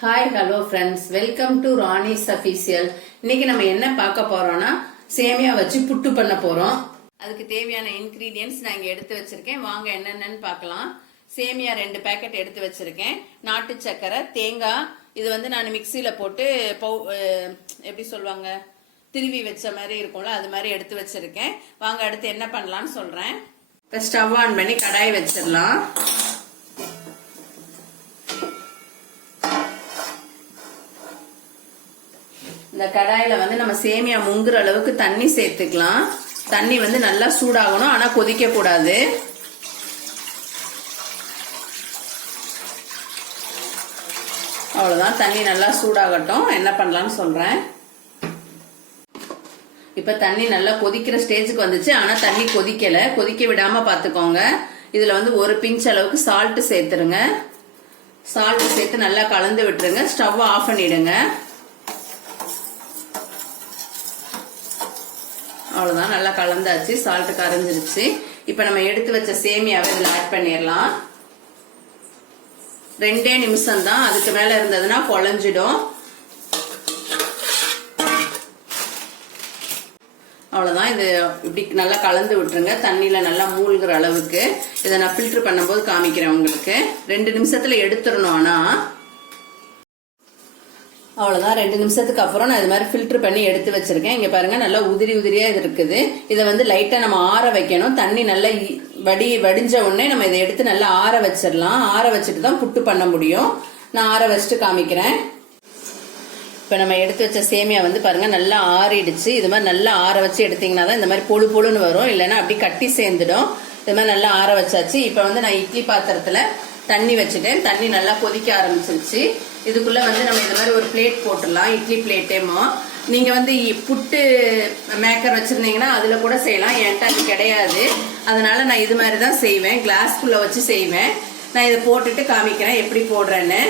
Hi hello friends welcome to Rani's official இன்னைக்கு நம்ம என்ன பார்க்க போறோம்னா சேமியா வச்சு புட்டு பண்ண போறோம். அதுக்கு தேவையான இன்கிரீடியன்ஸ் நான் இங்கே எடுத்து வச்சிருக்கேன். வாங்க என்னென்னன்னு பார்க்கலாம். சேமியா ரெண்டு பேக்கெட் எடுத்து வச்சிருக்கேன். நாட்டு சக்கரை தேங்காய் இது வந்து நான் மிக்சியில் போட்டு பவு எப்படி சொல்லுவாங்க? திருவி வச்ச மாதிரி இருக்கும்ல அது மாதிரி எடுத்து வச்சிருக்கேன். வாங்க அடுத்து என்ன பண்ணலாம்னு சொல்கிறேன் இப்போ ஸ்டவ் ஆன் பண்ணி கடாய் வச்சிடலாம். இந்த கடாயில வந்து நம்ம சேமியா முங்குற அளவுக்கு தண்ணி சேர்த்துக்கலாம். தண்ணி வந்து நல்லா சூடாகணும். ஆனா கொதிக்க கூடாது. அவ்வளவுதான். தண்ணி நல்லா சூடாகட்டும். என்ன பண்ணலாம்னு சொல்றேன். இப்ப தண்ணி நல்லா கொதிக்கிற ஸ்டேஜுக்கு வந்துச்சு. ஆனா தண்ணி கொதிக்கல. கொதிக்க விடாம பாத்துக்கோங்க. இதுல வந்து ஒரு பிஞ்ச் அளவுக்கு சால்ட் சேர்த்துருங்க. சால்ட் சேர்த்து நல்லா கலந்து விட்டுருங்க. ஸ்டவ் ஆஃப் பண்ணிடுங்க. அவ்வளோதான் நல்லா கலந்தாச்சு சால்ட்டு கரைஞ்சிருச்சு. இப்போ நம்ம எடுத்து வச்ச சேமியாவை இதில் ஆட் பண்ணிடலாம். ரெண்டே நிமிஷம் தான் அதுக்கு மேலே இருந்ததுன்னா குழஞ்சிடும். அவ்வளோதான் இது இப்படி நல்லா கலந்து விட்டுருங்க. தண்ணியில் நல்லா மூழ்கிற அளவுக்கு. இதை நான் ஃபில்ட்ரு பண்ணும்போது காமிக்கிறேன் உங்களுக்கு. ரெண்டு நிமிஷத்தில் எடுத்துடணும் ஆனால் அவ்வளோதான் ரெண்டு நிமிஷத்துக்கு அப்புறம் நான் இது மாதிரி ஃபில்டர் பண்ணி எடுத்து வச்சிருக்கேன். இங்கே பாருங்கள் நல்லா உதிரி உதிரியாக இது இருக்குது. இதை வந்து லைட்டாக நம்ம ஆற வைக்கணும். தண்ணி நல்லா இ- வடி வடிஞ்ச உடனே நம்ம இதை எடுத்து நல்லா ஆற வச்சிடலாம். ஆற வச்சுட்டு தான் புட்டு பண்ண முடியும். நான் ஆற வச்சுட்டு காமிக்கிறேன். இப்போ நம்ம எடுத்து வச்ச சேமியா வந்து பாருங்கள் நல்லா ஆறிடுச்சு. இது மாதிரி நல்லா ஆற வச்சு எடுத்தீங்கன்னா தான் இந்த மாதிரி பொழு பொழுன்னு வரும். இல்லைன்னா அப்படி கட்டி சேர்ந்துடும். இது மாதிரி நல்லா ஆற வச்சாச்சு. இப்போ வந்து நான் இட்லி பாத்திரத்தில் தண்ணி வச்சுட்டேன். தண்ணி நல்லா கொதிக்க ஆரம்பிச்சிருச்சு. இதுக்குள்ள வந்து நம்ம இந்த மாதிரி ஒரு பிளேட் போட்டுடலாம். இட்லி பிளேட்டேமோ நீங்க வந்து புட்டு மேக்கர் வச்சிருந்தீங்கன்னா அதுல கூட செய்யலாம். என்கிட்ட அது கிடையாது. அதனால நான் இது மாதிரி தான் செய்வேன். கிளாஸ்க்குள்ள வச்சு செய்வேன். நான் இதை போட்டுட்டு காமிக்கிறேன். எப்படி போடுறேன்னு.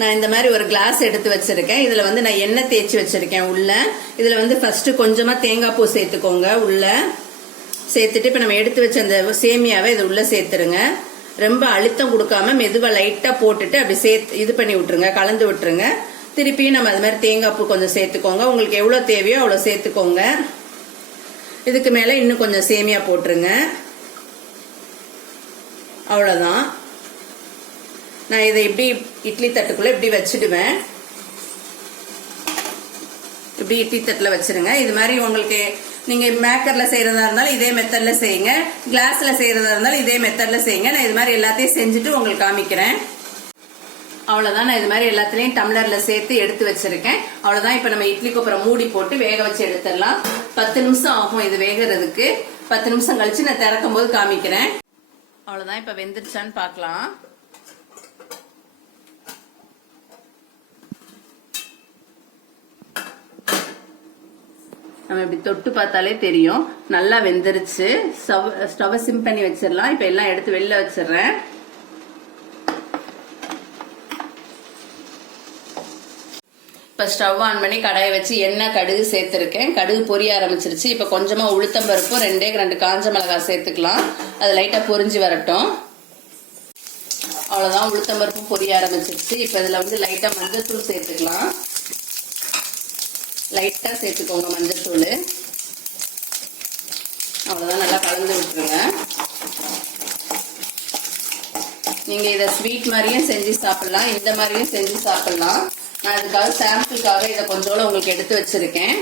நான் இந்த மாதிரி ஒரு கிளாஸ் எடுத்து வச்சிருக்கேன். இதுல வந்து நான் எண்ணெய் தேய்ச்சி வச்சிருக்கேன் உள்ள. இதுல வந்து ஃபர்ஸ்ட் கொஞ்சமா தேங்காய் பூ சேர்த்துக்கோங்க உள்ள. சேர்த்துட்டு இப்ப நம்ம எடுத்து வச்ச அந்த சேமியாவை இது உள்ள சேர்த்துருங்க. ரொம்ப அழுத்தம் கொடுக்காம மெதுவா லைட்டா போட்டுட்டு அப்படி சேர்த்து இது பண்ணி விட்டுருங்க கலந்து விட்டுருங்க. திருப்பியும் நம்ம அது மாதிரி தேங்காய் பூ கொஞ்சம் சேர்த்துக்கோங்க. உங்களுக்கு எவ்வளோ தேவையோ அவ்வளோ சேர்த்துக்கோங்க. இதுக்கு மேல இன்னும் கொஞ்சம் சேமியா போட்டுருங்க. அவ்வளோதான் நான் இதை இப்படி இட்லி தட்டுக்குள்ள இப்படி வச்சுடுவேன். இப்படி இட்லி தட்டில் வச்சிருங்க. இது மாதிரி உங்களுக்கு நீங்கள் மேக்கரில் செய்கிறதா இருந்தாலும் இதே மெத்தடில் செய்யுங்க. கிளாஸில் செய்கிறதா இருந்தாலும் இதே மெத்தடில் செய்யுங்க. நான் இது மாதிரி எல்லாத்தையும் செஞ்சுட்டு உங்களுக்கு காமிக்கிறேன். அவ்வளோதான் நான் இது மாதிரி எல்லாத்துலேயும் டம்ளரில் சேர்த்து எடுத்து வச்சிருக்கேன். அவ்வளோதான் இப்போ நம்ம இட்லி கொப்பரை மூடி போட்டு வேக வச்சு எடுத்துடலாம். பத்து நிமிஷம் ஆகும் இது வேகிறதுக்கு. பத்து நிமிஷம் கழிச்சு நான் திறக்கும் போது காமிக்கிறேன். அவ்வளோதான் இப்போ வெந்துருச்சான்னு பார்க்கலாம். நம்ம இப்படி தொட்டு பார்த்தாலே தெரியும். நல்லா வெந்துருச்சு. ஸ்டவ் ஸ்டவ் சிம் பண்ணி வச்சிடலாம். இப்ப எல்லாம் எடுத்து வெளில வச்சிடுறேன். இப்ப ஸ்டவ் ஆன் பண்ணி கடாயை வச்சு எண்ணெய் கடுகு சேர்த்துருக்கேன். கடுகு பொரிய ஆரம்பிச்சிருச்சு. இப்ப கொஞ்சமா உளுத்தம் பருப்பும் ரெண்டே ரெண்டு காஞ்ச மிளகாய் சேர்த்துக்கலாம். அது லைட்டா பொரிஞ்சு வரட்டும். அவ்வளவுதான். உளுத்தம் பருப்பும் பொரிய ஆரம்பிச்சிருச்சு. இப்ப இதுல வந்து லைட்டா மஞ்சள் சேர்த்துக்கலாம். லைட்டாக சேர்த்துக்கோங்க மஞ்சத்தூள் அவ்வளோதான் நல்லா கலந்து விட்டுருங்க. நீங்கள் இதை ஸ்வீட் மாதிரியும் செஞ்சு சாப்பிட்லாம். இந்த மாதிரியும் செஞ்சு சாப்பிட்லாம். நான் இதுக்காக சாம்பிளுக்காக இதை கொஞ்சோட உங்களுக்கு எடுத்து வச்சிருக்கேன்.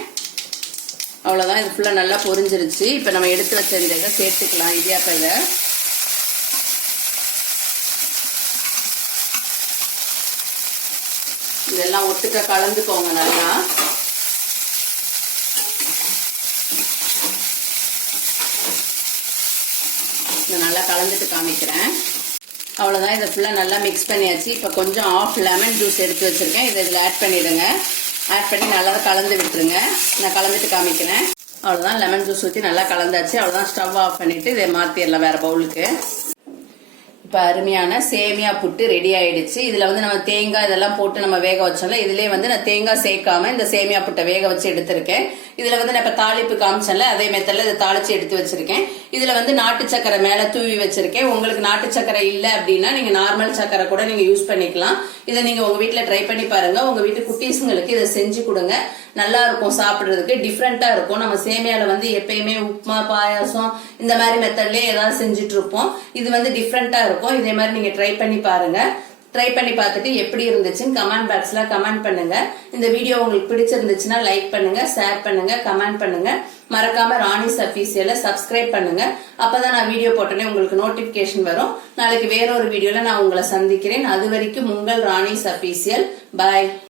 அவ்வளோதான் இது ஃபுல்லாக நல்லா பொரிஞ்சிருச்சு. இப்போ நம்ம எடுத்து வச்ச இந்த இதை சேர்த்துக்கலாம். இடியாப்ப இதை? இதெல்லாம் ஒட்டுக்க கலந்துக்கோங்க நல்லா இதை நல்லா கலந்துட்டு காமிக்கிறேன். அவ்வளோதான் இதை ஃபுல்லாக நல்லா மிக்ஸ் பண்ணியாச்சு. இப்போ கொஞ்சம் ஆஃப் லெமன் ஜூஸ் எடுத்து வச்சுருக்கேன். இதை இதில் ஆட் பண்ணிவிடுங்க ஆட் பண்ணி நல்லா கலந்து விட்டுருங்க. நான் கலந்துட்டு காமிக்கிறேன். அவ்வளோதான் லெமன் ஜூஸ் ஊற்றி நல்லா கலந்தாச்சு. அவ்வளோதான் ஸ்டவ் ஆஃப் பண்ணிட்டு இதை மாற்றிடலாம் வேறு பவுலுக்கு இப்போ அருமையான சேமியா புட்டு ரெடி ஆயிடுச்சு. இதுல வந்து நம்ம தேங்காய் இதெல்லாம் போட்டு நம்ம வேக வச்சோம்ல இதுலயே வந்து நான் தேங்காய் சேர்க்காம இந்த சேமியா புட்டை வேக வச்சு எடுத்திருக்கேன். இதுல வந்து நான் இப்ப தாளிப்பு காமிச்சேன்ல அதே மெத்தடில் இதை தாளிச்சு எடுத்து வச்சிருக்கேன். இதுல வந்து நாட்டு சக்கரை மேல தூவி வச்சிருக்கேன். உங்களுக்கு நாட்டு சக்கரை இல்ல அப்படின்னா நீங்க நார்மல் சக்கரை கூட நீங்க யூஸ் பண்ணிக்கலாம். இதை நீங்க உங்க வீட்டில் ட்ரை பண்ணி பாருங்க. உங்க வீட்டு குட்டீஸுங்களுக்கு இதை செஞ்சு கொடுங்க. நல்லா இருக்கும் சாப்பிடுறதுக்கு டிஃப்ரெண்டா இருக்கும். நம்ம சேமியாவில் வந்து எப்பயுமே உப்புமா பாயாசம் இந்த மாதிரி மெத்தட்லேயே ஏதாவது செஞ்சுட்டு இருப்போம் இது வந்து டிஃப்ரெண்ட்டாக இருக்கும். இதே மாதிரி நீங்கள் ட்ரை பண்ணி பாருங்கள் ட்ரை பண்ணி பார்த்துட்டு எப்படி இருந்துச்சுன்னு கமெண்ட் பாக்ஸ்ல கமெண்ட் பண்ணுங்க. இந்த வீடியோ உங்களுக்கு பிடிச்சிருந்துச்சுன்னா லைக் பண்ணுங்க ஷேர் பண்ணுங்க கமெண்ட் பண்ணுங்க. மறக்காம ராணிஸ் அஃபீஷியலை சப்ஸ்கிரைப் பண்ணுங்க. அப்பதான் நான் வீடியோ போட்டோன்னே உங்களுக்கு நோட்டிபிகேஷன் வரும். நாளைக்கு வேறொரு வீடியோவில் வீடியோல நான் உங்களை சந்திக்கிறேன். அது வரைக்கும் உங்கள் ராணிஸ் அஃபீஷியல் பாய்